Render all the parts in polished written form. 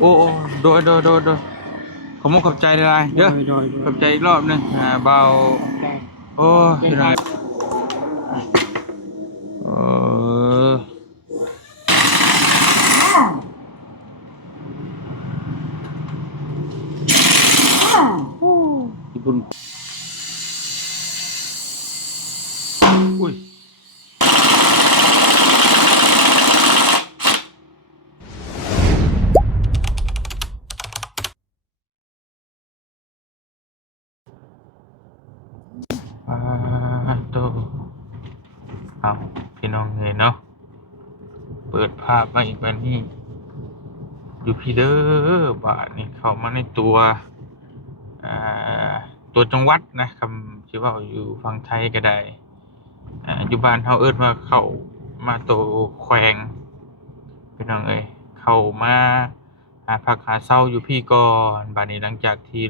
โอ้โอ้โดยขอบคุณขอบใจเลยเด้อโดยขอบใจอีกรอบหนึงเบาขอบใจโอ้ใจพี่น้องครับ เออญี่ปุ่นอุ้ยอ่โตเอาพี่น้องเห็นเนาะเปิดภาพมาอีกวันนี้อยู่พี่เด้อบาทนี่เข้ามาในอ่าตัวจังหวัดนะคำที่ว่าอยู่ฝั่งไทยก็ได้อยู่บ้านเฮาเอิ้นว่าเข้ามาตัวแขวงพี่น้องเอ้ยเข้ามาหาพักหาเช้าอยู่พี่ก่อนบัดนี้หลังจากที่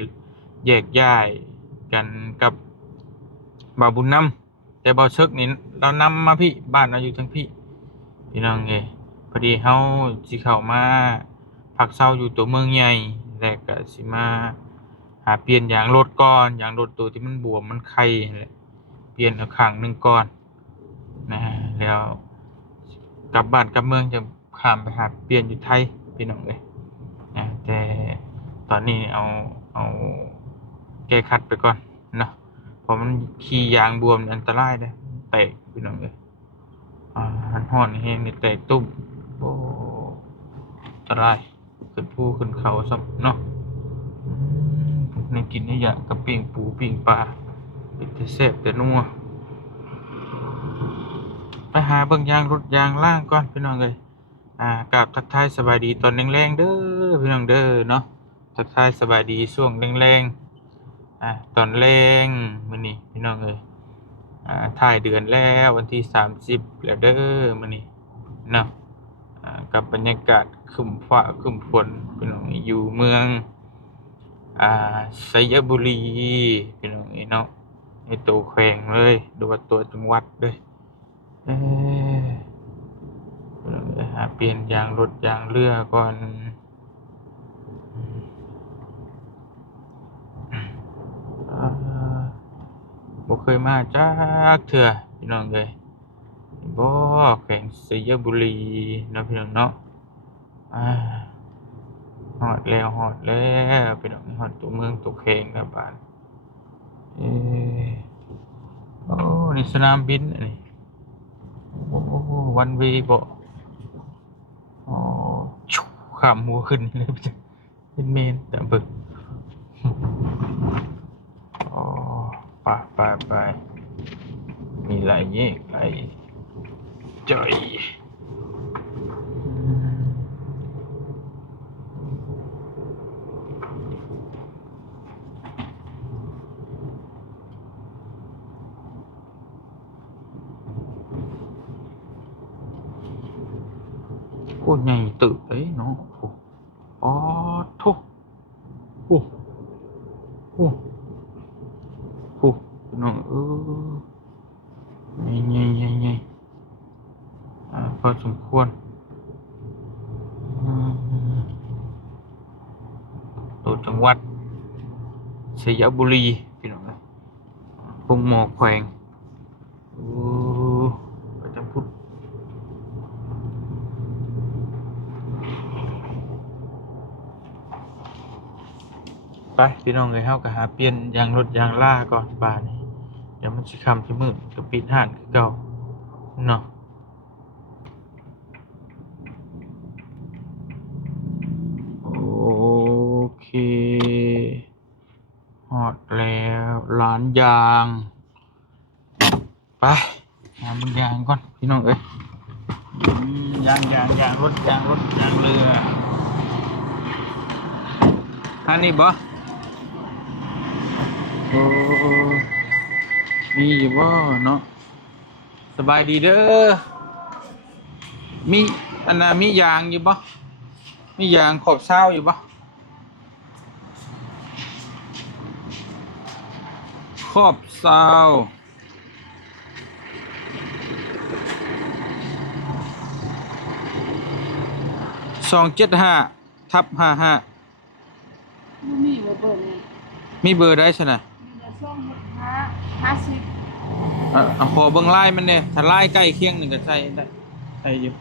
แยกย้ายกันกับบ่าวบุญนำแต่บ่าวเชิกนี่เรานำมาพี่บ้านเราอยู่ทั้งพี่น้องเอ้ยพอดีเฮาสิเข้ามาพักเช้าอยู่ตัวเมืองใหญ่แล้วก็สิมาหาเปลี่ยนยางรถก่อนยางรถตัวที่มันบวมมันไข้นั่นแหละเปลี่ยนเอาข้างหนึงก่อน นะแล้วกลับบ้านกลับเมืองจะข้ามไปหาเปลี่ยนอยู่ไทยพี่น้องเลยนะแต่ตอนนี้เอาแก้คัดไปก่อนเนาะเพราะมันขี่ยางบวมอันตรายเลยแตกพี่น้องเลยหันห่อนแห้งนี่แตกตุ้มโอ้อันตรายขึ้นภูขึ้นเขาซับเนาะอืในกินนี่อยากกับปิ้งปูปิ้งปลาเป็นแต่แซ่บแต่นัว ไปหาเบิ่งยางรถยางล่างก่อนพี่น้องเอ้ยกราบทักทายสบายดีตอนแรงๆเด้อพี่น้องเด้อเนาะทักทายสบายดีช่วงแรงๆตอนแรงมื้อนี้พี่น้องเอ้ยท้ายเดือนแล้ววันที่30แล้วเด้อมื้อนี้เนาะกับบรรยากาศครึ้มฟ้าครึ้มฝนพี่น้องอยู่เมืองอ่าชัยบุรีพี่น้องเอ้ยเนาะในตัวแขวงเลยหรือว่าตัวจังหวัดเด้อ เอหาเปลี่ยนยางรถยางเรือก่อนเอ่บ่เคยมาจักเทื่อพี่น้องเอ้ยบ่แขวงสยบุรีเนาะพี่น้องเนาะอาฮอดแล้วพี่น้องฮอดตัวเมืองตัวแขวงแล้วบาดเอ๊โอ้นี่สนามบินอันนี้โอ้วันเวย์บ่อ๋อชูข้ามหัวขึ้นเลยเป็นเมนแต่เบิ่ง อ๋อไปมีหลายแยกหลายจ่อยอืมโอ้ใหญ่ตึกเอ้ยเนาะโอ้อ๋อโธ่โอ้โอ้โอ้น้องใหญ่พอสมควรอืมตัวจังหวัดสยบุรีพี่น้องเอ้ยพงหมอแขวงโอ้ประจำพุทธ ไปพี่น้องเลยเฮาก็หาเปลี่ยนยางรถยางล่าก่อนบาดนี้เดี๋ยวมันสิค่ำสิมืดก็ปิดห้านคือเก่าเนาะโอเคฮอดแล้วร้านยางไปหาเบิ่งยางก่อนพี่น้องเอ้ยยางรถยางเรืออันนี้บ่โอ้มีอยู่บ่เนาะสบายดีเด้อมีอันน่ะมียางอยู่บ่มียางขอบเช้าอยู่บ่ขอบเช้า275 ทับห้าห้า ไม่มีเบอร์นี่ มีเบอร์ได้ใช่ไหม มีแต่ช่อง50ขอเบิ่งไล่มันเนี่ยถ้าไล่ใกล้เคียงหนึ่งก็ใช้ได้ใช้อยู่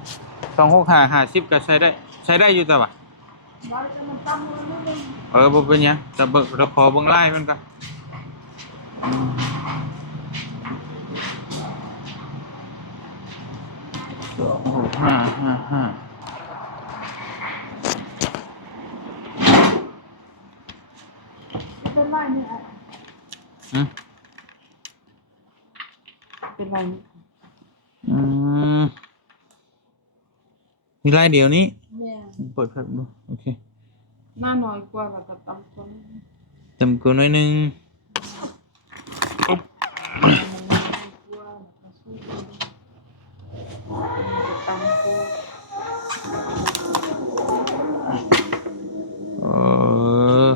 2650ก็ใช้ได้ใช้ได้อยู่แต่ว่า ร้อยจะมันตั้งมือนิดนึง บ่เป็นหยังแต่เบิ่งเราขอเบิ่งไล่มันก็2655เป็นไรเนี่ย อืม เป็นไร อืมมีไล่เดียวนี้ แม่ เปิดเพิ่มดูโอเค หน้าน้อยกว่าแล้วก็ตั้งคน จำกูหน่อยหนึงอุ๊บ กว่าแล้วก็สู้ตั้งกู เออ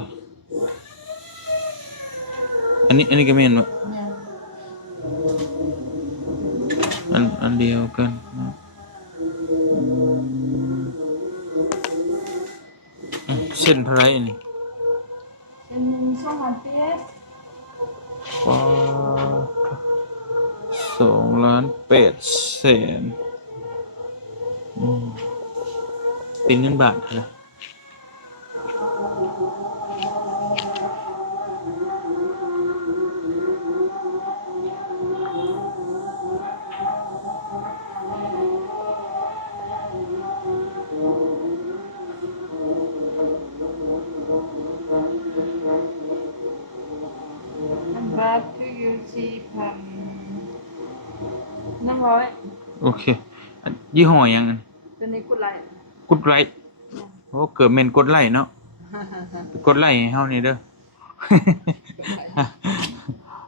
อันนี้ก็แม่นบ่ แม่ อันเดียวกันนะเส้นเท่าไหรอันนี้ เป็น2,000 ว้า2,800,000เป็นเงินบาทเท่าไหร่อันบาทคืออยู่4,100โอเคอันยี่ห้อหยังอัน ตัวนี้กุไร กุดไลท์โอ้เกิดเมนกดไลท์เนาะกดไลท์ให้เฮานี่เด้อ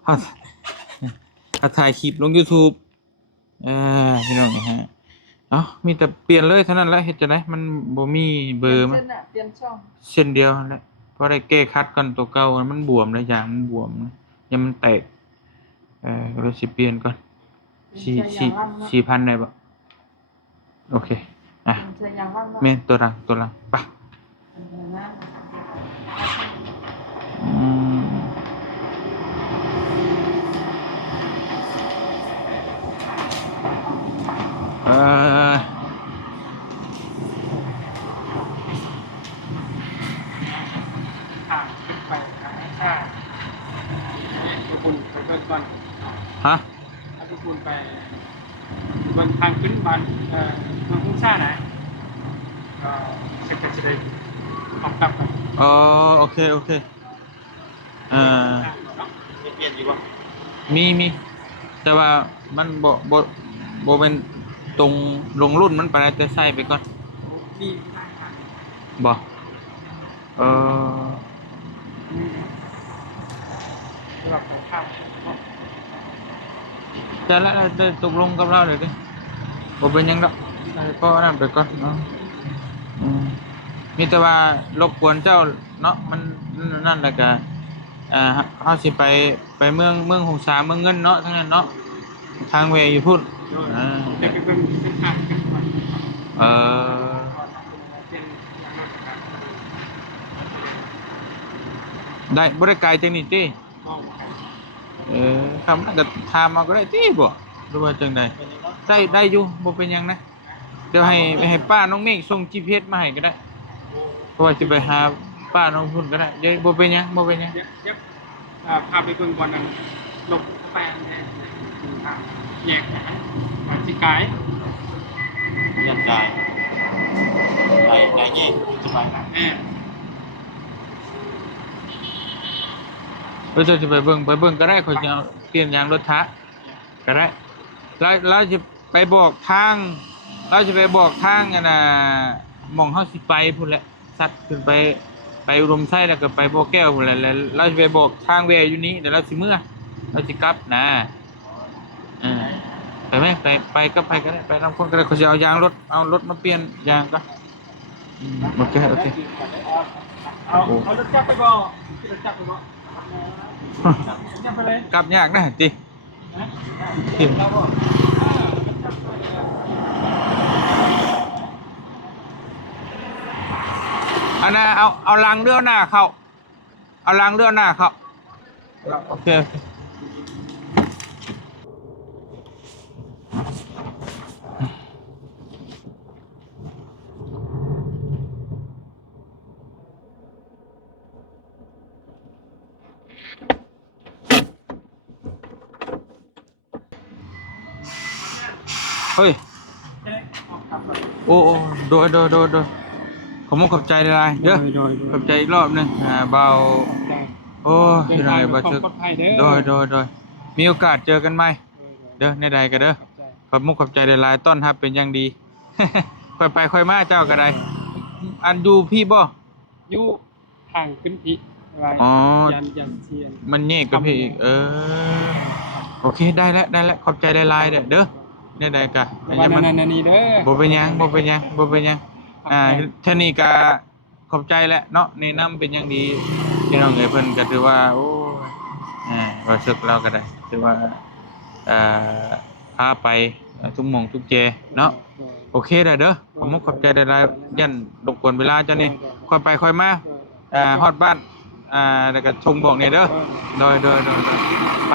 เฮาถ่ายคลิปลง YouTube พี่น้องนี่ฮะเอ้ามีแต่เปลี่ยนเลยเท่านั้นแหละเฮ็ดจังได๋มันบ่มีเบอร์มัน เปลี่ยนช่อง เส้นเดียวนั่นแหละเพราะได้แก้คัดก่อนตัวเก่ามันบวมแล้วอย่างมันบวมนะยังมันแตกก็เลยสิเปลี่ยนก่อน4,000ได้บ่โอเคอ่ะ ใช้ยางว่าง แม่นตัวหลังไปอืมเอ่อ ไปทางชาติทุกคนไปเพิ่มก่อน ฮะ ถ้าทุกคนไปบนทางขึ้นบ้านเมืองทุ่งชาตินะก็เสร็จจะได้ออกกลับกัน อ๋อโอเคเอ่อ มีเปลี่ยนอยู่บ่ มีแต่ว่ามันบ่เป็นตรงลงรุ่นมันไปแล้วจะใส่ไปก่อน นี่ได้ทาง บ่เออ สำหรับไปข้าม จะละจะตกลงกับเราเลยดิบ่เป็นหยังดอกก็นั่นไปก่อนเนาะมีแต่ว่ารบกวนเจ้าเนาะมันนั่นแหละก็เฮาสิไปเมืองหงสาเมืองเงินเนาะทั้งนั้นเนาะทางเวอยู่พุ่น เด็กเป็นเส้นทางขึ้นก่อน เออ เป็นอย่างนั้นนะครับ ได้บ่ได้ไกลจังนี่ติ มองไป คำนั้นก็ถามมาก็ได้ติบ่หรือว่าจังไดได้อยู่บ่เป็นหยังนะเดี๋ยวให้ป้าน้องเมฆส่ง GPS มาให้ก็ได้เพราะว่าสิไปหาป้าน้องพุ่นก็ได้เดี๋ยวบ่เป็นหยัง เย็บพาไปเบิ่งก่อนนั้นลบแปลงเนี่ยทางแยกนะสิกาย เรื่องกายในแง่ปัจจุบันนะ เราจะไปเบิ่งก็ได้เขาจะเอาเปลี่ยนยางรถทะก็ได้เราจะไปบอกทางเราจะไปบอกทางอันน่ะหม่องเฮาสิไปพุ่นแหละสัตว์ขึ้นไปอุดมไส้แล้วก็ไปบ่อแก้วพุ่นแหละแล้วเราจะไปบอกทางแวอยู่นี้เดี๋ยวเราสิเมื่อเราสิกลับนะไปไหมไปก็ไปก็ได้ไปนำคนก็ได้เขาจะเอายางรถเอารถมาเปลี่ยนยางก็โอเค เอารถจักรไปบ่รถจักรไปบ่ยังไปเลย กลับยากนะติ เราบ่ อันน่ะเอาลังเรือหน้าเข้าเอาลังเรือหน้าเข้าโอเคเฮ้ยโอ้โดยขอบคุณขอบใจเลยเด้อขอบใจอีกรอบหนึงเบาโอ้ยยังไงบ่ชึกโดยมีโอกาสเจอกันไหมเด้อในใดก็เด้อขอบคุณขอบใจหลายๆต้อนรับเป็นอย่างดี ค่อยไปค่อยมาเจ้าก็ได้อันดูพี่บ่ อยู่ทางขึ้นพีอะไร อ๋อ ยันเทียน มันแยกกับพี่อีกโอเคได้แล้วขอบใจหลายๆเด้อในใดก็ วันนั้นนี่เด้อ บ่เป็นหยังท่านี้ก็ขอบใจแหละเนาะแนะนำเป็นอย่างดีพี่น้องเอ้ยเพิ่นก็ถือว่าโอ้ว่าสึกเราก็ได้ถือว่าพาไปทุกหม่องทุกเจเนาะโอเคได้เด้อผมขอบใจหลายๆยันรบกวนเวลาเจ้านี่ค่อยไปค่อยมาฮอดบ้านแล้วก็ชงบอกเนี่ยเด้อโดยไป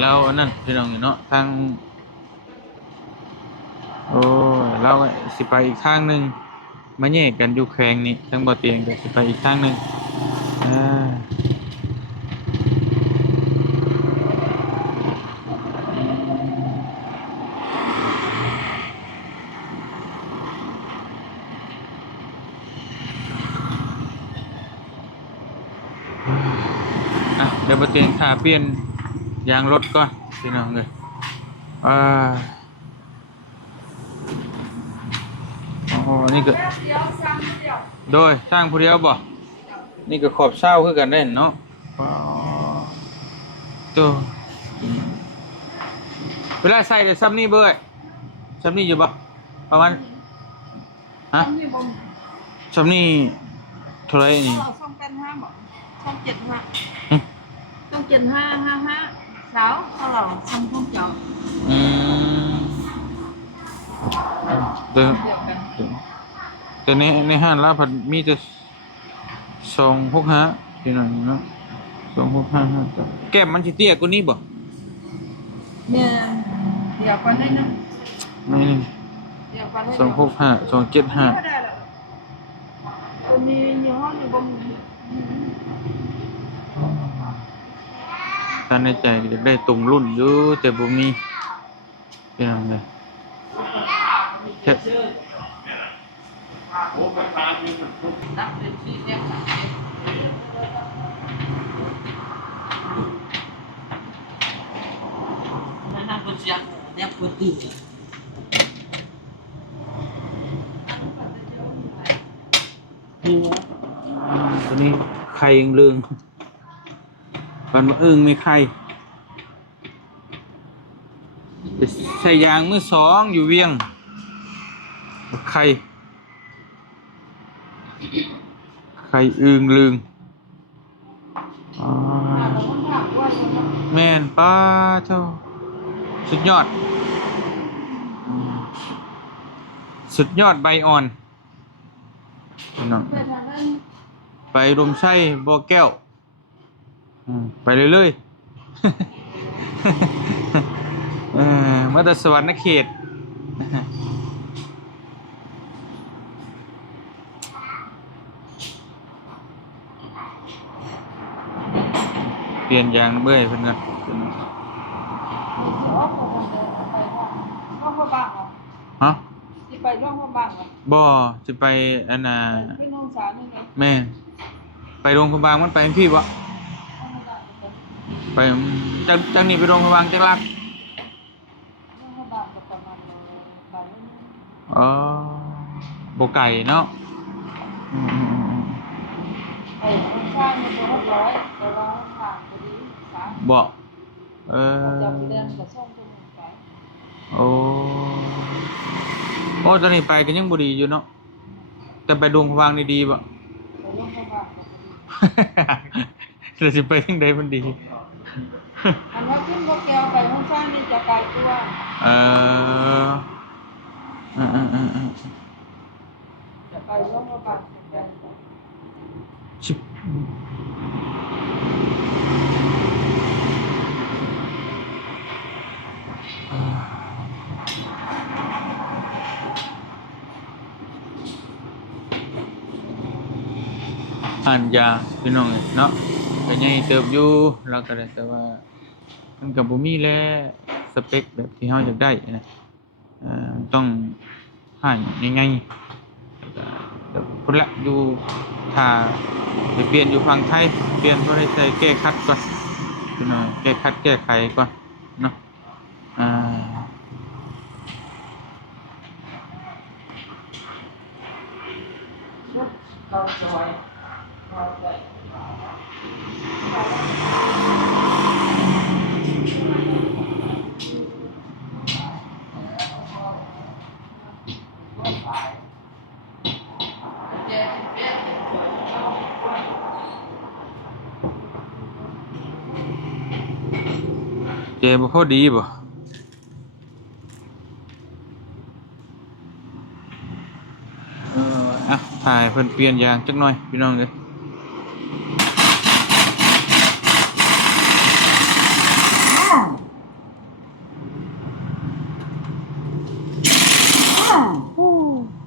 เราอันนั้นพี่น้องเนาะทางโอ้เราสิไปอีกทางหนึงมาแยกกันอยู่แขวงนี้ทั้งบ่เตียงก็สิไปอีกทางหนึงเดี๋ยวบ่เตียงขาเปลี่ยนยางรถก่อนพี่น้องเอ้ยนี่ก็ เดี๋ยวซ้ำเดี๋ยว โดยสร้างผู้เดียวบ่นี่ก็ขอบเศร้าคือกันได้เนาะตัวเวลาใส่ได้ซ้ำนี่เบ้ยซ้ำนี่อยู่บ่ประมาณฮะ นี่ผม ซ้ำนี่เท่าไหร่นี่ เราช่องเป็นห้าบอกช่อง75 หึ ช่อง7555sáu sau đó xong không chọn เดี๋ยว เดียวกัน แต่ในห้างลาผัดมีแต่265พี่น้องเนาะ265แก้มมันสิเตี้ยกว่านี้บ่ เนี่ยเดี๋ยวก่อนได้นะ ไม่นี่ เดี๋ยวก่อนได้ 265 ตัวนี้ยี่ห้ออยู่บน ท่านในใจอยากได้ตุ่มรุ่นอยู่แต่บ่มีพี่น้องเลยแค่ ตั้งเป็นที่เนี่ย Nó có chắc đẹp có tử. นี่วะ ตัวนี้ไข่ยังเรืองวันมะอึ่งมีไข่ใส่ยางมือสองอยู่เวียงไข่อึ่งลึงแม่นป้าเจ้าสุดยอดใบอ่อนน้องไปรมไส้บ่อแก้วไปเรื่อยๆมาแต่สวรรค์เขตเปลี่ยนยางเบื่อเพิ่นกัน ร่องพระบางเหรอ ฮะ ที่ไปร่องพระบางเหรอ บ่จะไปอันน่ะ ขึ้นห้องสานี่ไง แม่นไปโรงพยาบาลมันไปพี่บ่ไปจากนี้ไปโรงพยาบาลจักลัก ร่องพระบางกับประมาณบ่าย อ๋อบ่ไก่เนาะ ไปข้างๆในตัวร้อยแต่ว่าห่างไปดีสาม บ่จะไปเดินกับช่องตัวหนึ่งไป โอ้ตอนนี้ไปก็ยังบ่ดีอยู่เนาะแต่ไปโรงพยาบาลนี่ดีบ่ ไปร่องพระบาง เราสิไปทางใดมันดี อันว่าขึ้นพวกแก้วไปห้องสร้างนี่จะไกลตัว เออ ไปร่วมกับบาทกัน ชิบอ่านยาพี่น้องเอ้ยเนาะก็ใหญ่เติบอยู่แล้วก็ได้แต่ว่ามันก็บ่มีแลสเปคแบบที่เฮาอยากได้นะต้องหาง่ายๆแล้วก็เดี๋ยวพุ่นละอยู่ถ้าไปเปลี่ยนอยู่ฝั่งไทยเปลี่ยนบ่ได้ใช้แก้คัดก่อนพี่น้องแก้คัดแก้ไขก่อนเนาะอ่า เราจอยเราใจ เจบ่พอดีบ่ถ่ายเพิ่นเปลี่ยนยางจักหน่อยพี่น้องเอ้ย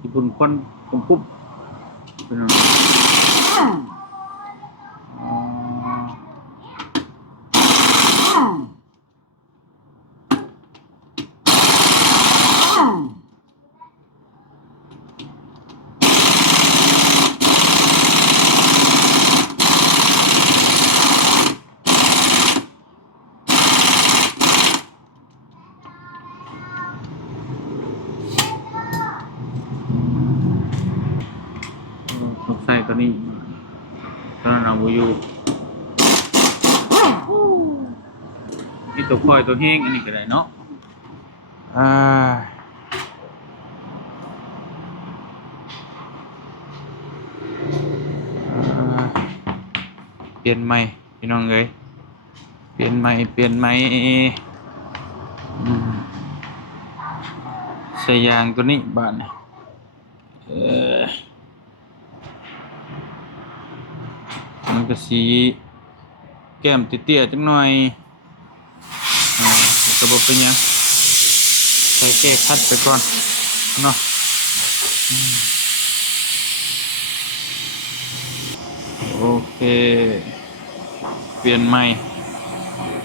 ญี่ปุ่นควันปุ๊บพี่น้องอ๋อ ต้องใส่ตัวนี้ตอนนั้นเอาอยู่นี่ตัวคอยตัวแห้งอันนี้ก็ได้เนาะอ่าเปลี่ยนใหม่พี่น้องเอ้ยเปลี่ยนใหม่อืมใส่ยางตัวนี้บ้านนี่มันก็สีแก้มเตี้ยๆจังหน่อยก็บ่เป็นหยังใส่แก้คัดไปก่อนเนาะโอเคเปลี่ยนใหม่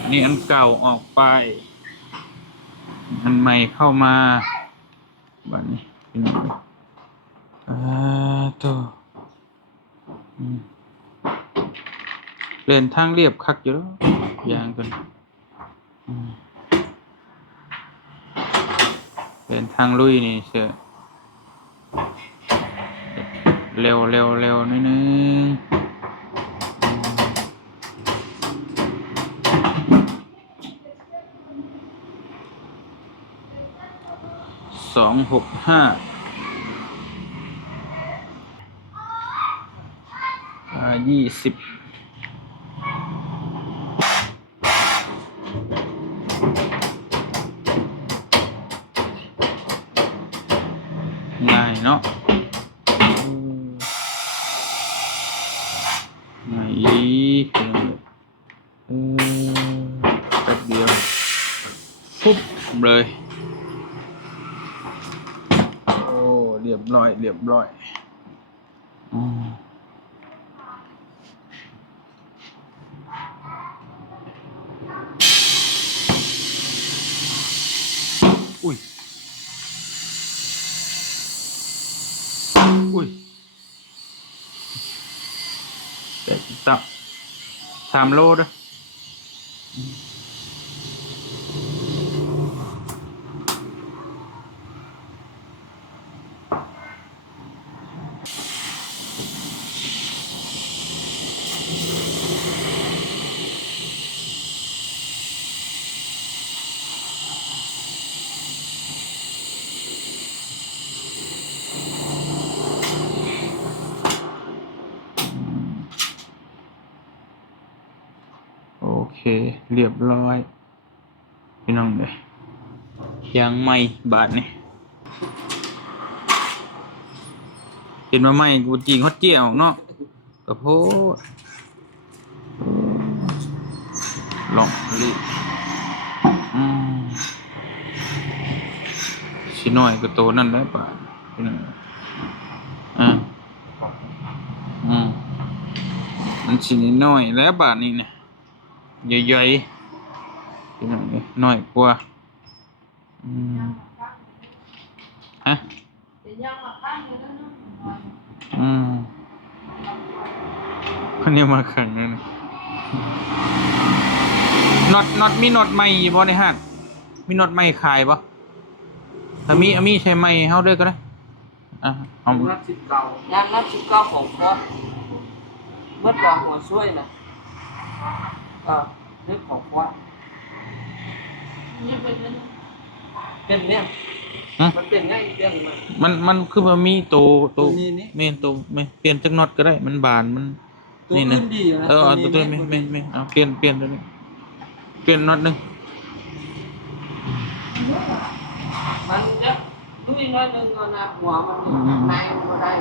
อันนี้อันเก่าออกไปอันใหม่เข้ามาบัดนี้พี่น้องตัวเดินทางเรียบคักอยู่แล้วยางตัวนี้เดินทางลุยนี่เสือเร็วนิดนึง26520ง่ายเนาะง่ายอีกแป๊บเดียวปุ๊บเลยโอ้เรียบร้อยอุ้ยแต่ตับ3 โลด้วยโอเคเรียบร้อยพี่น้องเลยยางใหม่บาทนี่ เห็นมาใหม่กูจริงฮอตเจียวเนาะกระโพดลองลิสิน้อยก็โตนั่นแหล้วป่ะพี่น้องมันสิน้อยแล้วบาทนี้เนี่ยใหญ่ๆพี่น้องน้อยกว่าฮะ เป็นยังมาข้างอยู่แล้วเนาะ คนนี้มาขังนั่นน็อตมีน็อตใหม่อยู่บ่ในห้างมีน็อตใหม่ขายบ่ถ้ามีใช้ใหม่เฮาด้วยก็ได้เอา รับสิบเก่าย างนับ19ของคอสเมื่อก่อนหัวช่วยนะเรื่องของคอส นี่เป็นยัง เป็นเนี่ยมันเป็นง่ายเรื่องมัน มันคือมันมีตัว ตัวนี้นี่ แม่นตัวแม่เปลี่ยนจักน็อตก็ได้มันบานมัน ตัว นี่ อื่ นะ นดีอยู่นะ เอาตัวนี้ไม่เอาเปลี่ยนตัวนี้เปลี่ยนน็อตนึง มันเนี่ยดูอีกน้อยหนึงเอานะหัวมันในมันก็ได้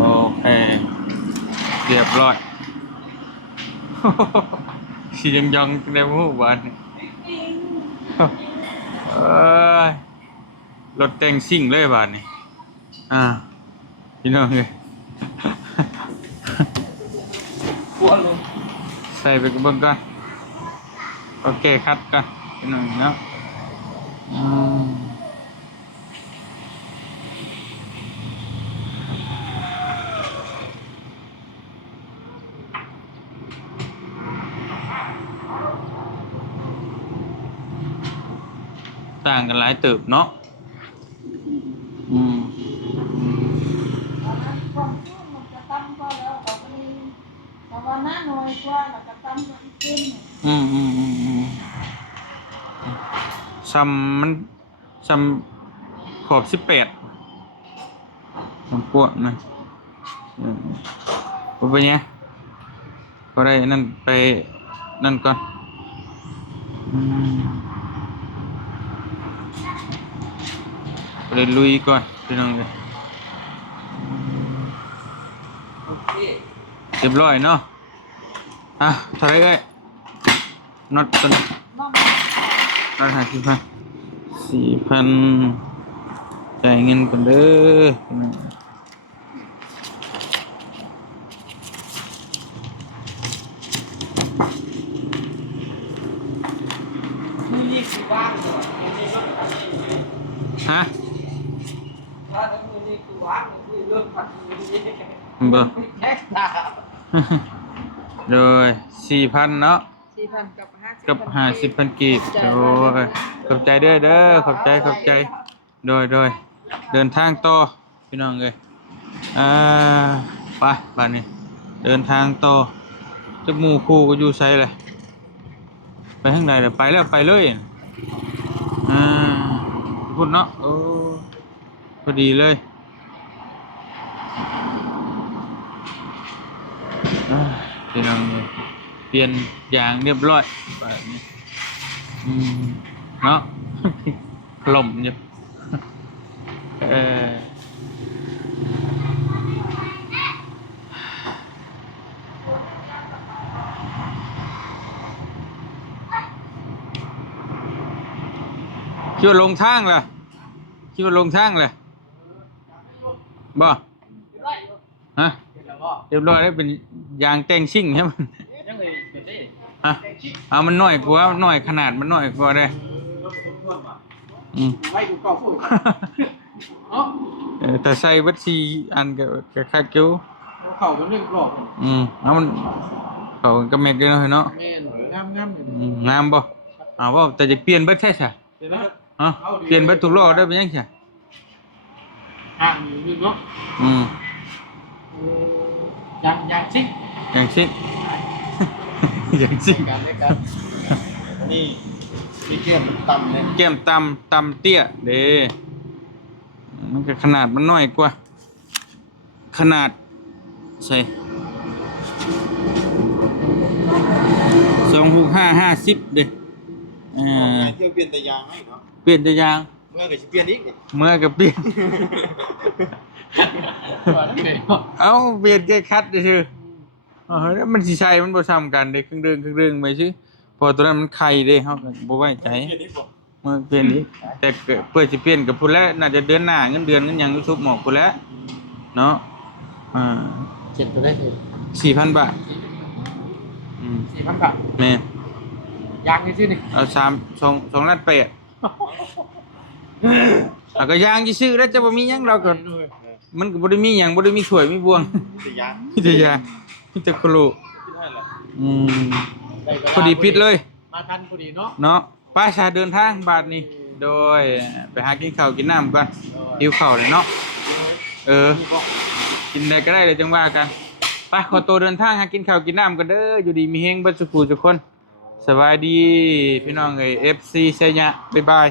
โอเคเรียบร้อย สียังในหมู่บ้านนี่เอ้ยรถแต่งซิ่งเลยบ้านนี่พี่น้องเลย หัวเลย ใส่ไปกระเบื้องก่อนโอเคคัดกันพี่น้องเนาะต่างกันหลายเติบเนาะตอนนั้นความชุ่มมันจะตั้มก็แล้วแต่ก็มีแต่ว่าหน้าหน่อยกว่าแล้วก็ตั้มมันขึ้น ซ้ำขอบ18มันปวดนะไปเนี้ยก็ได้นั่นไปนั่นก่อนไปลุยก่อนพี่น้องเลย โอเค เรียบร้อยเนาะเท่าไรเอ้ยน็อตตัวนี้ น้อง น็อต4,000จ่ายเงินก่อนเด้อพี่น้อง นี่คือว่างก่อนนี่ก็ทำนี่ ฮะ ถ้าทำนี่คือว่างนี่เรื่องพันนี่ เบอร์ แค่ตา โดย 4,000 เนาะ 4,000กับ50,000 กับ50,000 กีบโดยขอบใจเด้อขอบใจโดยเดินทางต่อพี่น้องเอ้ยไปบ้านนี้เดินทางต่อจักหมู่คู่ก็อยู่ไสแหละไปทางใดล่ะไปแล้วไปเลยพูดเนาะพอดีเลยพี่น้องเอ้ยเปลี่ยนยางเรียบร้อยแบบนี้เนาะ หล่มอยู่คิดว่าลงทางล่ะบ่ฮะเรียบร้อยได้เป็น ยางแต่งซิ่งใช่มั้ย ยังไงเป็นได้ ฮะเอามันน้อยกว่าน้อยขนาดมันน้อยกว่าได้อืม ไว้กูก่อฟูเอ้า แต่ใส่เบัด4อันก็คักอยู่ เข่ามันเรื่องกรอบ เอามันเขาก็แม็กเด้อเนาะ แม่นงามอยู่ งามบ่ว่าแต่จะเปลี่ยนเบิดแท้ซะ เดี๋ยวนะ ฮะเปลี่ยนเบิดทุกล้อได้เป็นยังซะ อยู่เนาะ อืม อย่างซิ อย่างเช่น อย่างเช่น การเล่นกัน นี่มีเกี่ยมต่ำเลย แก้มตำเตี้ยเด้มันก็ขนาดมันน้อยกว่า ขนาดใช่26550เด้เที่ยวเปลี่ยนแต่ยางไหมเนาะ เปลี่ยนแต่ยาง เมื่อก็สิเปลี่ยนอีกนี่ เมื่อก็เปลี่ยน ก่อนนั่นเลย เอาเปลี่ยนแค่คัดซื่อแล้วมันสิใช่มันบ่ซ้ำกันเด้ครึ่งเรื่องไปซื่อพอตัวนั้นมันไข่เด้เฮาก็บ่ไว้ใจ เปลี่ยนอีกบ่ มาเปลี่ยนอีกแต่เพื่อจะเปลี่ยนกับพุ่นแล้วน่าจะเดือนหน้าเงินเดือนเงินหยังทุบหมอกพุ่นแล้วเนาะเจ็บตัวได้เจ็บ 4,000 บาท4,000 บาท แม่ ยางนี่ซื่อนี่ เอา2ล้าน8แล้วก็ยางซื่อแล้วจะบ่มีหยังเราก็มันก็บ่ได้มีหยังบ่ได้มีถ้วยมีบวง แต่ยาง มีแต่ยางมีแต่โคโล คิดให้ล่ะ พอดีปิดเลย มาทันพอดีเนาะ เนาะป้าชาเดินทางบาทนี้โดยไปหากินข้าวกินน้ำก่อนหิวข้าวเลยเนาะกินได้ก็ได้เดี๋ยวจังว่ากันไปขอตัวเดินทางหากินข้าวกินน้ำกันเด้ออยู่ดีมีเฮงเบัดสุขทุกคนสบายดีพี่น้องเอ้ย FC เซยะบ๊ายบาย